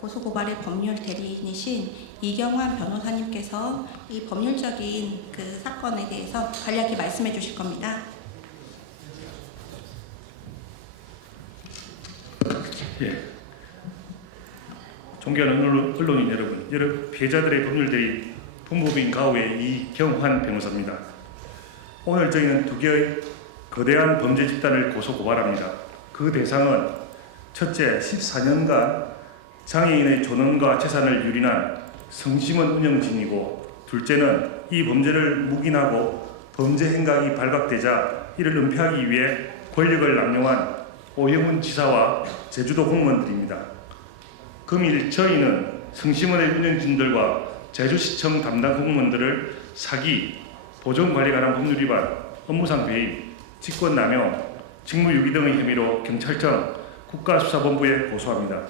고소고발의 법률 대리인이신 이경환 변호사님께서 이 법률적인 그 사건에 대해서 간략히 말씀해 주실 겁니다. 예. 존경하는 언론인 여러분, 피해자들의 법률 대리인 법무부인 가우의 이경환 변호사입니다. 오늘 저희는 두 개의 거대한 범죄 집단을 고소 고발합니다. 그 대상은 첫째, 14년간 장애인의 존엄과 재산을 유린한 성심원 운영진이고, 둘째는 이 범죄를 묵인하고 범죄 행각이 발각되자 이를 은폐하기 위해 권력을 남용한 오영훈 지사와 제주도 공무원들입니다. 금일 저희는 성심원의 운영진들과 제주시청 담당 공무원들을 사기, 보존관리에 관한 법률 위반, 업무상 배임, 직권남용, 직무유기 등의 혐의로 경찰청 국가수사본부에 고소합니다.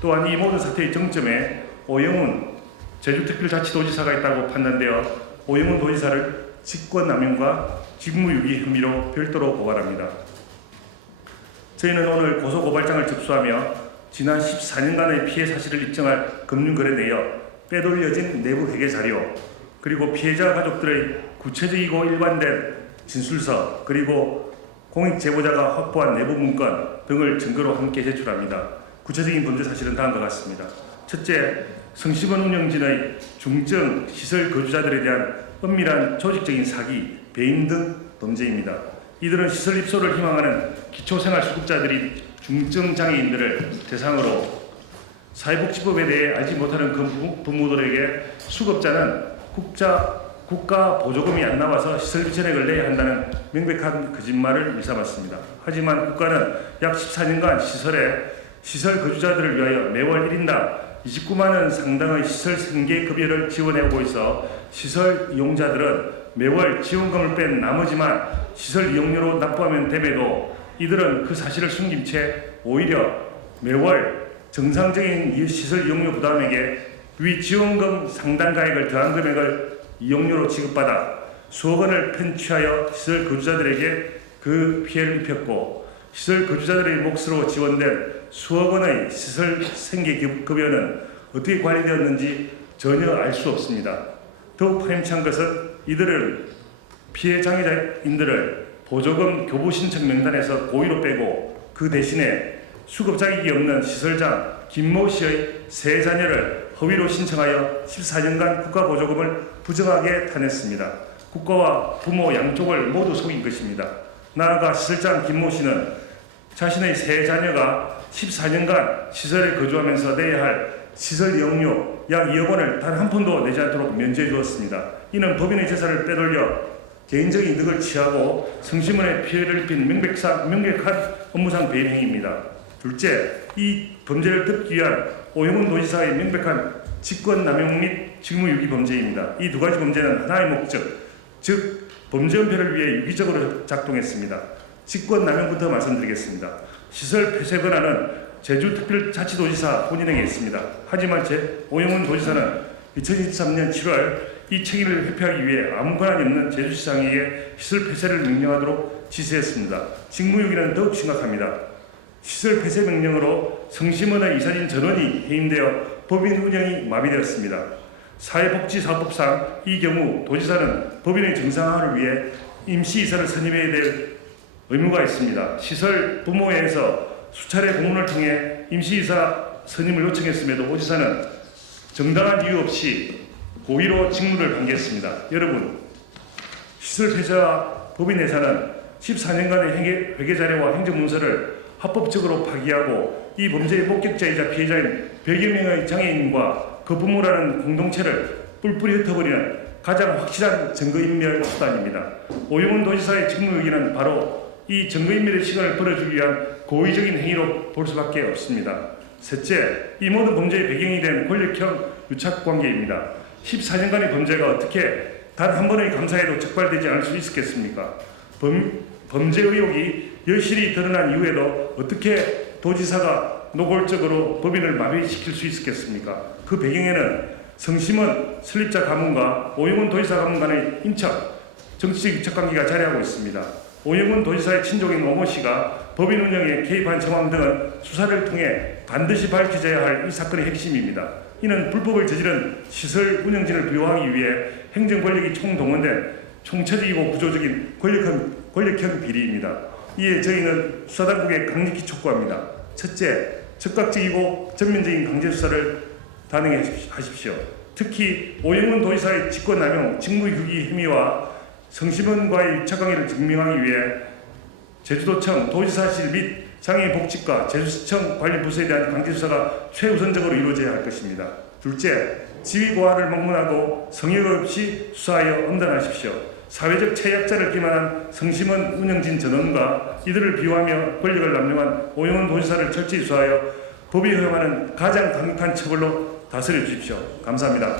또한 이 모든 사태의 정점에 오영훈 제주특별자치도지사가 있다고 판단되어 오영훈 도지사를 직권남용과 직무유기 혐의로 별도로 고발합니다. 저희는 오늘 고소고발장을 접수하며 지난 14년간의 피해 사실을 입증할 금융거래 내역, 빼돌려진 내부 회계 자료, 그리고 피해자 가족들의 구체적이고 일관된 진술서, 그리고 공익제보자가 확보한 내부 문건 등을 증거로 함께 제출합니다. 구체적인 범죄 사실은 다음과 같습니다. 첫째, 성심원 운영진의 중증 시설 거주자들에 대한 은밀한 조직적인 사기, 배임 등 범죄입니다. 이들은 시설 입소를 희망하는 기초생활수급자들인 중증 장애인들을 대상으로 사회복지법에 대해 알지 못하는 그 부모들에게 수급자는 국가 보조금이 안 나와서 시설비 전액을 내야 한다는 명백한 거짓말을 일삼았습니다. 하지만 국가는 약 14년간 시설 거주자들을 위하여 매월 1인당 29만 원 상당의 시설 생계급여를 지원해오고 있어 시설 이용자들은 매월 지원금을 뺀 나머지만 시설 이용료로 납부하면 됨에도 이들은 그 사실을 숨긴 채 오히려 매월 정상적인 시설 이용료 부담액에 위 지원금 상당 가액을 더한 금액을 이용료로 지급받아 수억 원을 편취하여 시설 거주자들에게 그 피해를 입혔고, 시설 거주자들의 몫으로 지원된 수억 원의 시설 생계급여는 어떻게 관리되었는지 전혀 알 수 없습니다. 더욱 파렴치한 것은 이들을 피해 장애인들을 보조금 교부 신청 명단에서 고의로 빼고 그 대신에 수급 자격이 없는 시설장 김모 씨의 세 자녀를 허위로 신청하여 14년간 국가 보조금을 부정하게 타냈습니다. 국가와 부모 양쪽을 모두 속인 것입니다. 나아가 시설장 김모 씨는 자신의 세 자녀가 14년간 시설에 거주하면서 내야 할 시설 이용료 약 2억 원을 단 한 푼도 내지 않도록 면제해 주었습니다. 이는 법인의 재산을 빼돌려 개인적인 이득을 취하고 성심원의 피해를 입힌 명백한 업무상 배임 행위입니다. 둘째, 이 범죄를 덮기 위한 오영훈 도지사의 명백한 직권남용 및 직무유기 범죄입니다. 이 두 가지 범죄는 하나의 목적, 즉 범죄 은폐를 위해 유기적으로 작동했습니다. 직권남용부터 말씀드리겠습니다. 시설 폐쇄 권한은 제주특별자치도지사 본인에게 있습니다. 하지만 오영훈 도지사는 2023년 7월 이 책임을 회피하기 위해 아무 권한이 없는 제주시장에게 시설 폐쇄를 명령하도록 지시했습니다. 직무유기는 더욱 심각합니다. 시설 폐쇄 명령으로 성심원의 이사진 전원이 해임되어 법인 운영이 마비되었습니다. 사회복지사업법상 이 경우 도지사는 법인의 정상화를 위해 임시이사를 선임해야 될 의무가 있습니다. 시설 부모회에서 수차례 공문을 통해 임시이사 선임을 요청했음에도 도지사는 정당한 이유 없이 고의로 직무를 방기했습니다. 여러분, 시설 폐쇄와 법인 해산은 14년간의 회계 자료와 행정문서를 합법적으로 파기하고 이 범죄의 목격자이자 피해자인 100여 명의 장애인과 그 부모라는 공동체를 뿔뿔이 흩어버리는 가장 확실한 증거인멸 수단입니다. 오영훈 도지사의 직무유기는 바로 이 증거인멸의 시간을 벌어주기 위한 고의적인 행위로 볼 수밖에 없습니다. 셋째, 이 모든 범죄의 배경이 된 권력형 유착관계입니다. 14년간의 범죄가 어떻게 단 한 번의 감사에도 적발되지 않을 수 있었겠습니까? 범죄 의혹이 여실히 드러난 이후에도 어떻게 도지사가 노골적으로 법인을 마비시킬 수 있었겠습니까? 그 배경에는 성심원 설립자 가문과 오영훈 도지사 가문 간의 인척, 정치적 유착관계가 자리하고 있습니다. 오영훈 도지사의 친족인 오모 씨가 법인 운영에 개입한 정황 등은 수사를 통해 반드시 밝혀져야 할 이 사건의 핵심입니다. 이는 불법을 저지른 시설 운영진을 비호하기 위해 행정 권력이 총동원된 총체적이고 구조적인 권력형 비리입니다. 이에 저희는 수사당국에 강력히 촉구합니다. 첫째, 즉각적이고 전면적인 강제 수사를 단행하십시오. 특히 오영훈 도지사의 직권남용, 직무유기 혐의와 성심원과의 유착관계를 증명하기 위해 제주도청, 도지사실 및 장애인복지과, 제주시청 관련 부서에 대한 강제 수사가 최우선적으로 이루어져야 할 것입니다. 둘째, 지위 고하를 막론하고 성역 없이 수사하여 엄단하십시오. 사회적 최약자를 기만한 성심원 운영진 전원과 이들을 비호하며 권력을 남용한 오영훈 도지사를 철저히 수사하여 법이 허용하는 가장 강력한 처벌로 다스려 주십시오. 감사합니다.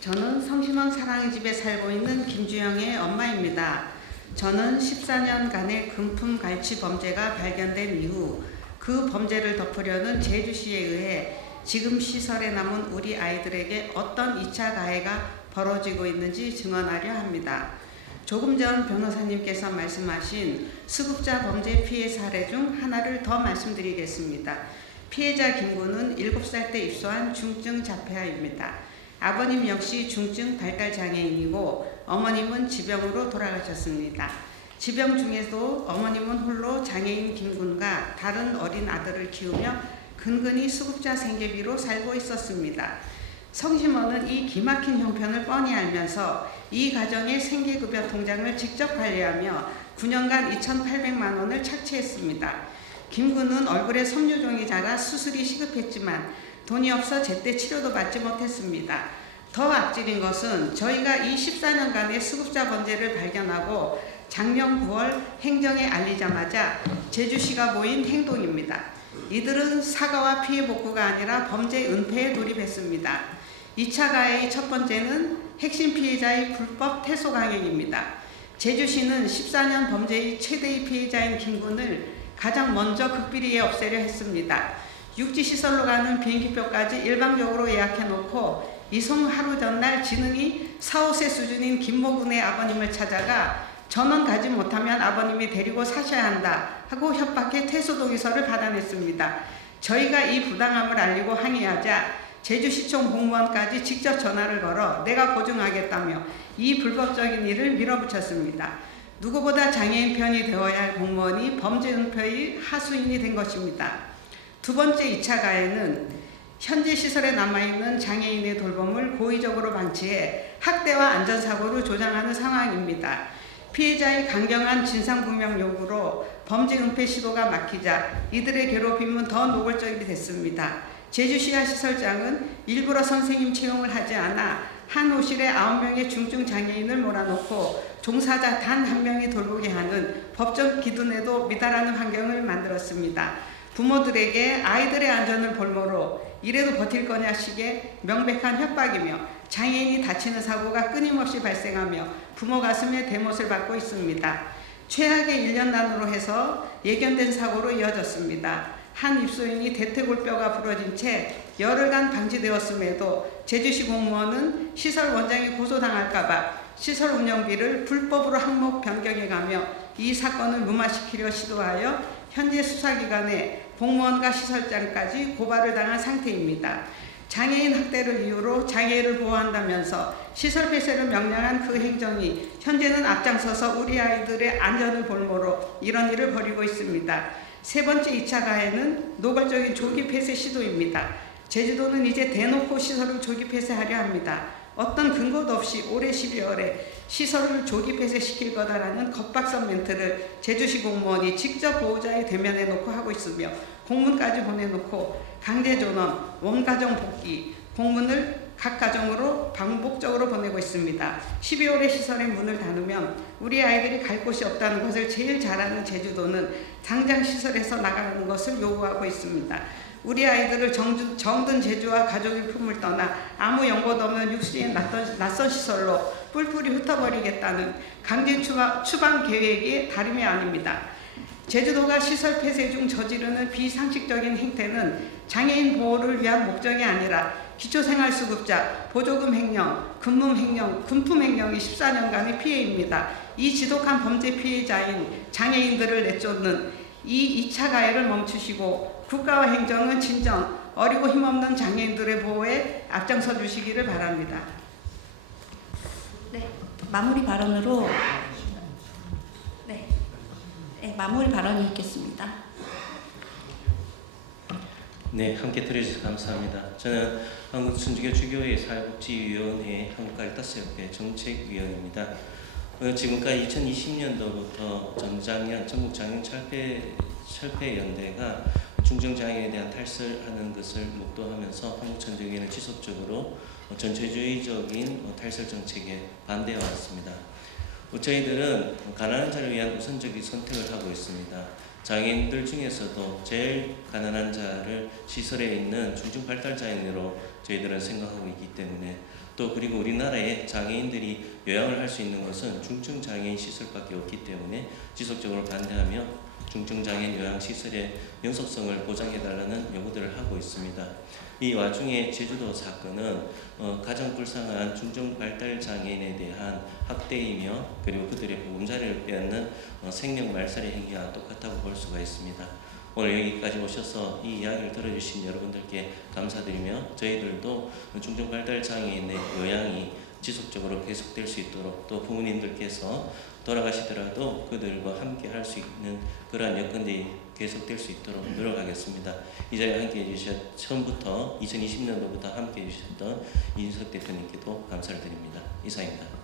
저는 성심원 사랑의 집에 살고 있는 김주영의 엄마입니다. 저는 14년간의 금품 갈취 범죄가 발견된 이후 그 범죄를 덮으려는 제주시에 의해 지금 시설에 남은 우리 아이들에게 어떤 2차 가해가 벌어지고 있는지 증언하려 합니다. 조금 전 변호사님께서 말씀하신 수급자 범죄 피해 사례 중 하나를 더 말씀드리겠습니다. 피해자 김군은 7살 때 입소한 중증 자폐아입니다. 아버님 역시 중증 발달 장애인이고 어머님은 지병으로 돌아가셨습니다. 지병 중에도 어머님은 홀로 장애인 김군과 다른 어린 아들을 키우며 근근히 수급자 생계비로 살고 있었습니다. 성심원은 이 기막힌 형편을 뻔히 알면서 이 가정의 생계급여 통장을 직접 관리하며 9년간 2,800만 원을 착취했습니다. 김군은 얼굴에 섬유종이 자라 수술이 시급했지만 돈이 없어 제때 치료도 받지 못했습니다. 더 악질인 것은 저희가 이 14년간의 수급자 범죄를 발견하고 작년 9월 행정에 알리자마자 제주시가 보인 행동입니다. 이들은 사과와 피해 복구가 아니라 범죄 은폐에 돌입했습니다. 2차 가해의 첫 번째는 핵심 피해자의 불법 퇴소 강행입니다. 제주시는 14년 범죄의 최대의 피해자인 김군을 가장 먼저 극비리에 없애려 했습니다. 육지시설로 가는 비행기표까지 일방적으로 예약해놓고 이송 하루 전날 지능이 4, 5세 수준인 김모군의 아버님을 찾아가 전원 가지 못하면 아버님이 데리고 사셔야 한다 하고 협박해 퇴소 동의서를 받아냈습니다. 저희가 이 부당함을 알리고 항의하자 제주시청 공무원까지 직접 전화를 걸어 내가 보증하겠다며 이 불법적인 일을 밀어붙였습니다. 누구보다 장애인 편이 되어야 할 공무원이 범죄 은폐의 하수인이 된 것입니다. 두 번째 2차 가해는 현재 시설에 남아있는 장애인의 돌봄을 고의적으로 방치해 학대와 안전사고를 조장하는 상황입니다. 피해자의 강경한 진상규명 요구로 범죄 은폐 시도가 막히자 이들의 괴롭힘은 더 노골적이 됐습니다. 제주시야 시설장은 일부러 선생님 채용을 하지 않아 한 호실에 9명의 중증 장애인을 몰아놓고 종사자 단 한 명이 돌보게 하는 법적 기준에도 미달하는 환경을 만들었습니다. 부모들에게 아이들의 안전을 볼모로 이래도 버틸 거냐 식의 명백한 협박이며 장애인이 다치는 사고가 끊임없이 발생하며 부모 가슴에 대못을 받고 있습니다. 최악의 1년단으로 해서 예견된 사고로 이어졌습니다. 한 입소인이 대퇴골뼈가 부러진 채 열흘간 방치되었음에도 제주시 공무원은 시설 원장이 고소당할까봐 시설 운영비를 불법으로 항목 변경해가며 이 사건을 무마시키려 시도하여 현재 수사기관에 공무원과 시설장까지 고발을 당한 상태입니다. 장애인 학대를 이유로 장애인을 보호한다면서 시설 폐쇄를 명령한 그 행정이 현재는 앞장서서 우리 아이들의 안전을 볼모로 이런 일을 벌이고 있습니다. 세 번째 2차 가해는 노골적인 조기 폐쇄 시도입니다. 제주도는 이제 대놓고 시설을 조기 폐쇄하려 합니다. 어떤 근거도 없이 올해 12월에 시설을 조기 폐쇄시킬 거다라는 겁박성 멘트를 제주시 공무원이 직접 보호자의 대면에 놓고 하고 있으며 공문까지 보내놓고 강제존엄, 원가정 복귀, 공문을 각 가정으로 반복적으로 보내고 있습니다. 12월에 시설의 문을 닫으면 우리 아이들이 갈 곳이 없다는 것을 제일 잘 아는 제주도는 당장 시설에서 나가는 것을 요구하고 있습니다. 우리 아이들을 정든 제주와 가족의 품을 떠나 아무 연고도 없는 육지의 낯선 시설로 뿔뿔이 흩어버리겠다는 강제 추방 계획이 다름이 아닙니다. 제주도가 시설 폐쇄 중 저지르는 비상식적인 행태는 장애인 보호를 위한 목적이 아니라 기초생활수급자, 보조금 횡령, 금품 횡령이 14년간의 피해입니다. 이 지독한 범죄 피해자인 장애인들을 내쫓는 이 2차 가해를 멈추시고 국가와 행정은 진정, 어리고 힘없는 장애인들의 보호에 앞장서 주시기를 바랍니다. 네, 마무리 발언으로 마무리 발언이 있겠습니다. 네, 함께 들어주셔서 감사합니다. 저는 한국천주교주교회 사회복지위원회 한국카리타스협회 정책위원입니다. 지금까지 2020년도부터 전장년 전국장애인철폐연대가 중증장애에 대한 탈설하는 것을 목도하면서 한국천주교회는 지속적으로 전체주의적인 탈설 정책에 반대해 왔습니다. 저희들은 가난한 자를 위한 우선적인 선택을 하고 있습니다. 장애인들 중에서도 제일 가난한 자를 시설에 있는 중증발달장애인으로 저희들은 생각하고 있기 때문에 또 그리고 우리나라에 장애인들이 요양을 할 수 있는 것은 중증장애인 시설밖에 없기 때문에 지속적으로 반대하며 중증장애인 요양시설의 영속성을 보장해달라는 요구들을 하고 있습니다. 이 와중에 제주도 사건은 가장 불쌍한 중증발달장애인에 대한 학대이며 그리고 그들의 보금자리를 빼앗는 생명 말살의 행위와 똑같다고 볼 수가 있습니다. 오늘 여기까지 오셔서 이 이야기를 들어주신 여러분들께 감사드리며 저희들도 중증발달장애인의 요양이 지속적으로 계속될 수 있도록 또 부모님들께서 돌아가시더라도 그들과 함께 할 수 있는 그러한 여건들이 계속될 수 있도록 노력하겠습니다. 이 자리에 함께 해주셨 처음부터 2020년도부터 함께 해주셨던 이준석 대표님께도 감사를 드립니다. 이상입니다.